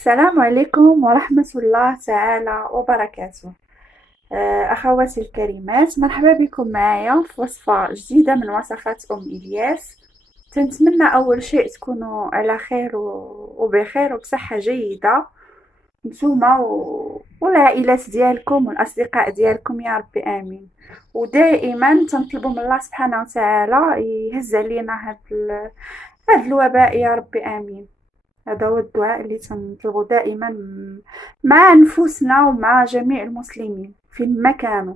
السلام عليكم ورحمة الله تعالى وبركاته. أخواتي الكريمات، مرحبا بكم معايا في وصفة جديدة من وصفات إلياس. تنتمنى أول شيء تكونوا على خير وبخير وبصحة جيدة، نتوما والعائلات ديالكم والأصدقاء ديالكم، يا ربي آمين. ودائما تنطلبوا من الله سبحانه وتعالى يهز علينا هاد الوباء، يا ربي آمين. هذا هو الدعاء اللي تنطلبو دائما مع نفوسنا ومع جميع المسلمين فين ما كانوا.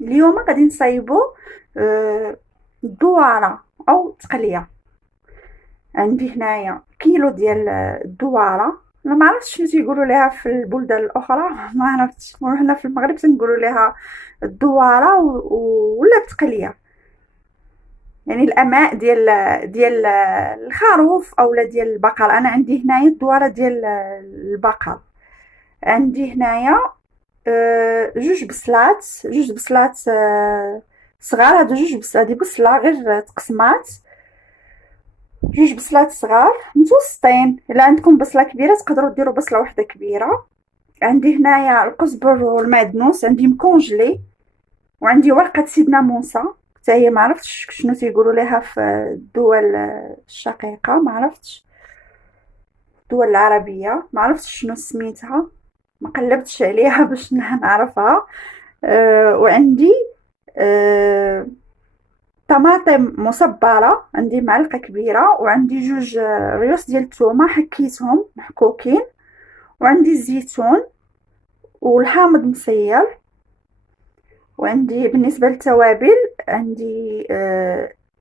اليوم غادي نصايبو الدوارة او تقلية. عندي هنايا كيلو ديال الدوارة، انا ما عرفتش شنو تيقولوا ليها في البلدان الاخرى ما عرفتش، حنا في المغرب تنقولوا ليها الدوارة ولا بتقلية، يعني الاماء ديال الخروف اولا ديال البقر. انا عندي هنايا الدواره ديال البقر. عندي هنايا جوج بصلات صغار. هادو جوج بصلات، هادي بصله غير تقسمات، جوج بصلات صغار متوسطين. الا عندكم بصله كبيره تقدروا ديروا بصله واحده كبيره. عندي هنايا القزبر والمعدنوس، عندي مكونجلي، وعندي ورقه سيدنا موسى حتى هي ما عرفتش شنو تيقولوا ليها في الدول الشقيقه، ما عرفتش الدول العربيه ما عرفتش شنو سميتها، ما قلبتش عليها باش نعرفها. وعندي طماطم مصبره، عندي معلقه كبيره، وعندي جوج ريوس ديال الثومه حكيتهم محكوكين، وعندي الزيتون والحامض مسير. وعندي بالنسبة للتوابل عندي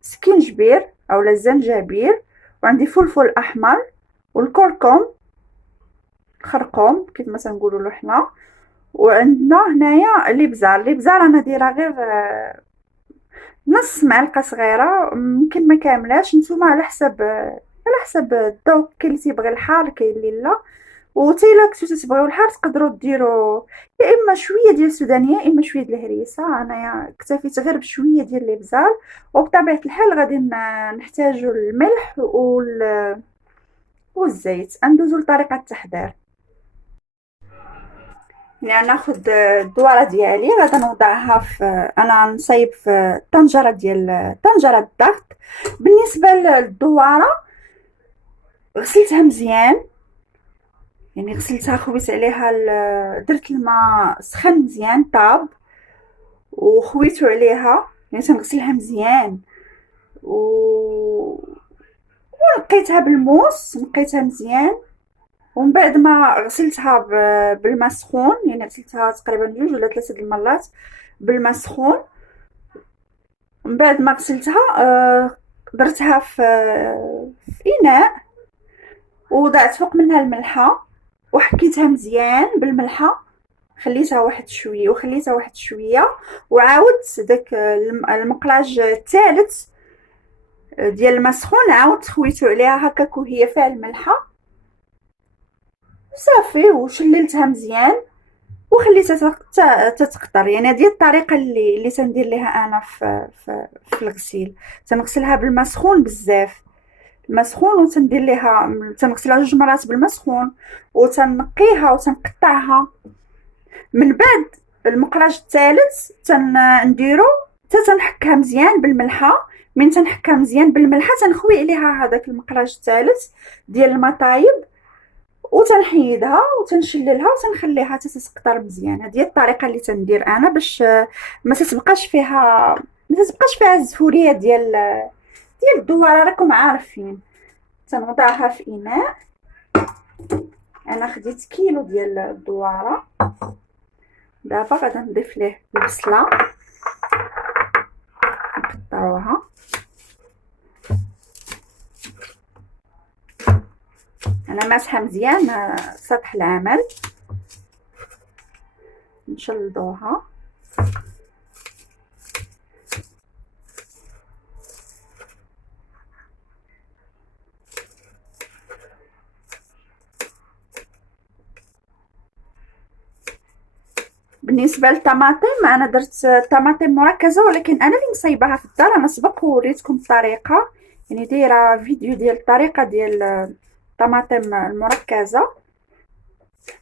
سكينجبير أو الزنجبيل، وعندي فلفل أحمر والكركم، خرقوم كيف ما تنقولوا له حنا. وعندنا هنايا الابزار انا دايره غير نص معلقه صغيره، يمكن ما كاملاش، نتوما على حسب الذوق. كاين اللي تيبغي الحار، كاين اللي لا. وتي الا كنتو تبغيو الحار تقدروا ديروا يا اما شويه ديال السودانيه يا اما شويه ديال الهريسه. انايا اكتفيت غير بشويه ديال الابزار. وبطبيعه الحال غادي نحتاجوا الملح والزيت. ندوزو لطريقه التحضير. يعني ناخذ الدواره ديالي، غادي نوضعها في، انا نصايب في الطنجره ديال طنجره الضغط. بالنسبه للدواره غسلتها مزيان، يعني غسلتها، خويت عليها درت الماء سخن مزيان طاب وخويتو عليها، يعني تنغسلها مزيان ونقيتها بالموس، نقيتها مزيان. ومن بعد ما غسلتها بالماء سخون، يعني غسلتها تقريبا 2 ولا 3 المرات بالماء سخون. من بعد ما غسلتها درتها في اناء، ووضعت فوق منها الملحه وحكيتها مزيان بالملحه، خليتها واحد شويه. وعاودت داك المقلاج الثالث ديال الماء سخون، عاودت خويتو عليها هكاك وهي فيها الملحه صافي، وشللتها مزيان وخليتها تتقطر. يعني هذه الطريقه اللي تندير ليها انا في الغسيل. تنغسلها بالماء سخون بزاف، الماء سخون، وتندير ليها، تنغسلها 2 مرات بالماء سخون وتنقيها وتنقطعها. من بعد المقلاج الثالث تنديرو حتى تنحكها مزيان بالملحه. من تنحكها مزيان بالملحه تنخوي عليها هذاك المقلاج الثالث ديال المطايب، وتنحيدها وتنشللها وتنخليها حتى تتقطر مزيان. هذه هي الطريقه اللي تندير انا باش ما تتبقاش فيها الزفوريه ديال الدواره. راكم عارفين. تنوضعها في اناء. انا خديت كيلو ديال الدواره. دابا غادي نضيف ليه البصله نقطعوها. انا ماسحه مزيان سطح العمل، نشلضوها. بالنسبه للطماطم انا درت طماطم مركزه، ولكن انا اللي مصايباها في الدار. انا سبق ووريتكم الطريقه، يعني دايره فيديو ديال الطريقه ديال الطماطم المركزه.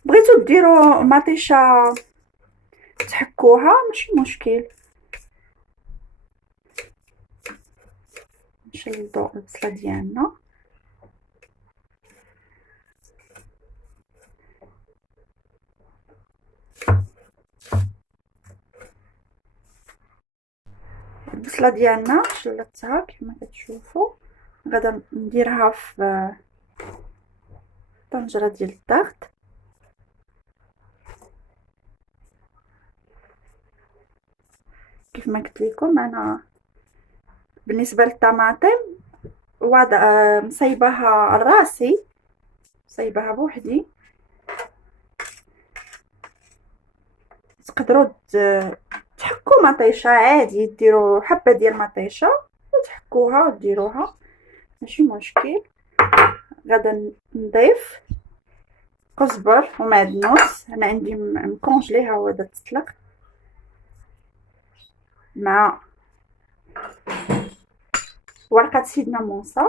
بغيتو ديروا مطيشه تحكوها ماشي مشكل. نشلضوا البصله ديالنا. البصله ديالنا شلطتها كما كتشوفوا. غادا نديرها في طنجره ديال الضغط. كيف ما قلت لكم انا بالنسبه للطماطم مصيباها راسي، مصيباها بوحدي. تقدروا تحكوا مطيشه عادي، ديروا حبه ديال مطيشه وتحكوها وديروها ماشي مشكل. غادا نضيف كزبر ومعدنوس، انا عندي مكونجليها وغادا تطلق مع ورقه سيدنا موسى.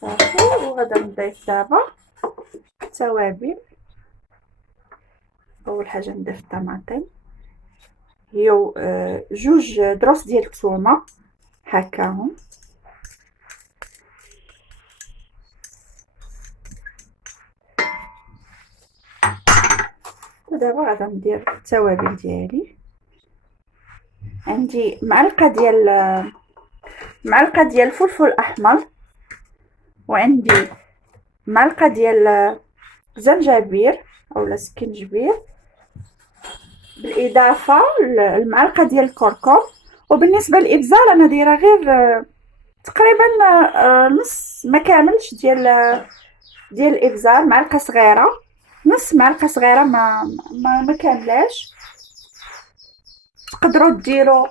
صافي، وغادا نضيف دابا التوابل. اول حاجه نضيف الطماطم، هي جوج دروس ديال الثومه هكاهم. ودابا غادا ندير التوابل ديالي. عندي معلقه ديال الفلفل الاحمر، وعندي معلقه ديال زنجبيل اولا سكنجبير، بالاضافه المعلقه ديال الكركم. وبالنسبه للابزار انا دايره غير تقريبا نص ما كاملش ديال الابزار، معلقه صغيره، نص معلقه صغيره ما كاملاش. تقدروا ديروا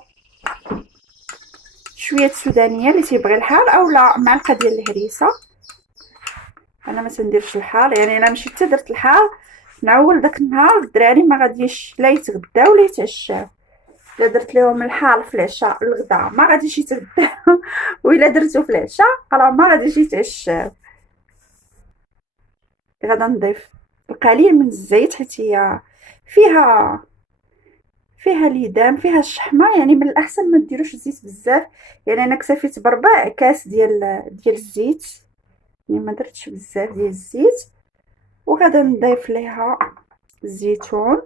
شويه سودانيه اللي تيبغي الحار، اولا معلقه ديال الهريسه. انا ما تنديرش الحار، يعني انا مشيت حتى درت الحار نعول داك النهار الدراري ما غاديش لا يتغداو ولا يتعشاو. الا درت لهم الحار في العشاء الغدا ما غاديش يتغداو والا درتو في العشاء راه ما غاديش يتعشاو. غادا نضيف القليل من الزيت حيت هي فيها ليدام، فيها الشحمه، يعني من الاحسن ما ديروش الزيت بزاف. يعني انا كتفيت بربع كاس ديال الزيت، يعني ما درتش بزاف ديال الزيت. وغادا نضيف ليها الزيتون،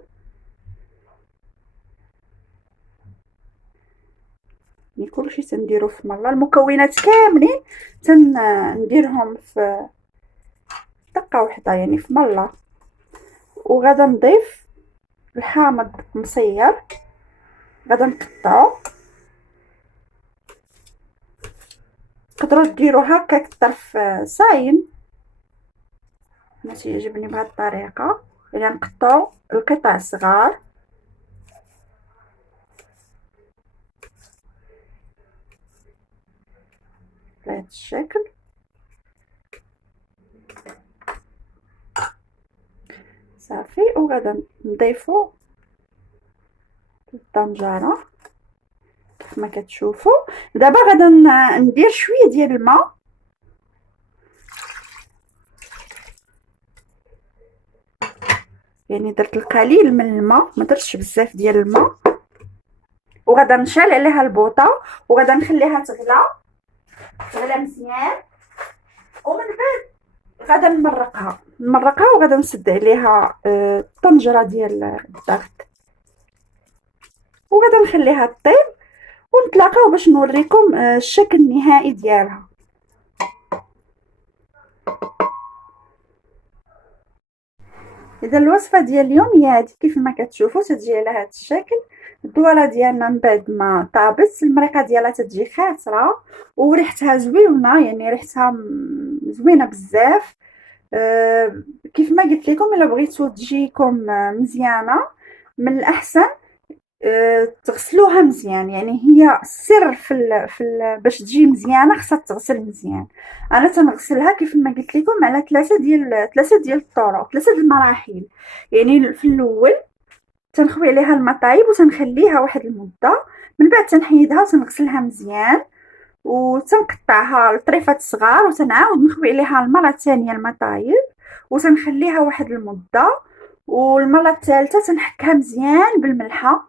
يعني كلشي تنديرو في مره، المكونات كاملين تنديرهم في دقه وحده يعني في مره. وغادا نضيف الحامض مصير، غادا نقطعو. تقدروا ديروا هكاك الطرف صاين، انا تيعجبني بهذه الطريقه. يعني نقطعو القطع صغار بهذا الشكل. صافي، وغادا نضيفو الطنجره كما كتشوفوا. دابا غادا ندير شويه ديال الماء، يعني درت القليل من الماء ما درتش بزاف ديال الماء. وغادا نشعل عليها البوطه وغادا نخليها تغلى مزيان. ومن بعد غادا نمرقها وغادا نسد عليها الطنجره ديال الضغط، وغادا نخليها طيب ونتلاقاو باش نوريكم الشكل النهائي ديالها. اذا الوصفه ديال اليوم هي هذه كيف ما كتشوفوا تجي على هذا الشكل. الدواره ديالنا من بعد ما طابت المريقه ديالها تجي خاسره وريحتها زوينه، يعني ريحتها زوينه بزاف. كيف ما قلت لكم الا بغيتو تجيكم مزيانه من الاحسن تغسلوها مزيان. يعني هي السر باش تجي مزيانه خصها تغسل مزيان. انا تنغسلها كيف ما قلت لكم على ثلاثه ديال الطرق، ثلاثه د المراحل. يعني في الاول تنخوي عليها الماء طايب وتنخليها واحد المده، من بعد تنحيدها وتنغسلها مزيان وتنقطعها لطريفات صغار، وتنعاود نخوي عليها المره الثانيه الماء طايب وتنخليها واحد المده، والمره الثالثه تنحكها مزيان بالملحه.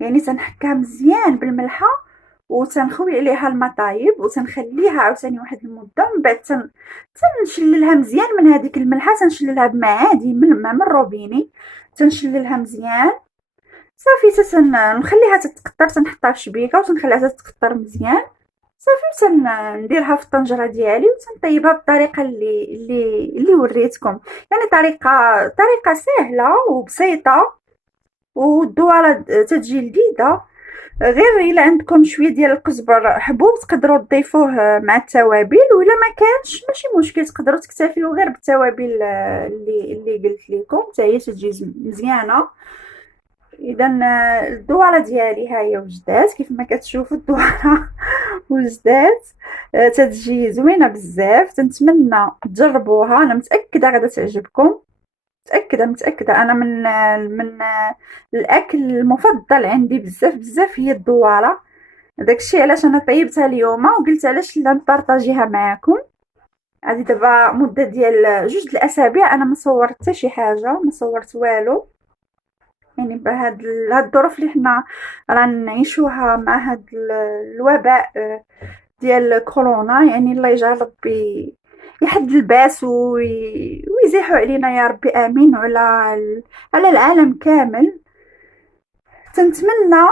يعني تنحكها مزيان بالملحه وتنخوي عليها الماء طايب وتنخليها عاوتاني واحد المده، من بعد تنشللها مزيان من هذيك الملحه. تنشللها بماء عادي من الماء من الروبيني، تنشللها مزيان صافي. نخليها تتقطر، تنحطها في شبيكه وتنخليها تتقطر مزيان صافي. نديرها في الطنجره ديالي وتنطيبها بالطريقه اللي وريتكم. يعني طريقه سهله وبسيطه، والدواره تتجي لذيذه. غير الا عندكم شويه ديال القزبر حبوب تقدروا تضيفوه مع التوابل، ولا ما كانش ماشي مشكل تقدروا تكتفيو غير بالتوابل اللي قلت لكم حتى هي تجي مزيانه. اذا الدواره ديالي ها هي وجدات كيف ما كتشوفوا الدواره وجدات. تتجي زوينه بزاف، تنتمنى تجربوها. انا متاكده غادا تعجبكم، متاكده. انا من الاكل المفضل عندي بزاف بزاف هي الدواره. داكشي علاش انا طيبتها اليوم وقلت علاش لا نبارطاجيها معكم. هذه دابا مده ديال 2 الاسابيع انا ما صورت حتى شي حاجه، ما صورت والو. يعني بهاد هاد الظروف اللي حنا راه نعيشوها مع هاد الوباء ديال كورونا. يعني الله يجعل ربي يحد الباس ويزيحو علينا يا ربي امين، وعلى على العالم كامل. تنتمنى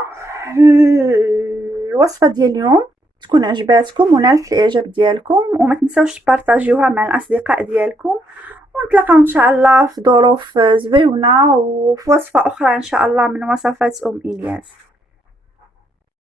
الوصفه ديال اليوم تكون عجباتكم ونالت الاعجاب ديالكم، وما تنساوش تبارطاجيوها مع الاصدقاء ديالكم. ونتلاقاو ان شاء الله في ظروف زوينه وفي وصفه اخرى ان شاء الله من وصفات ام الياس.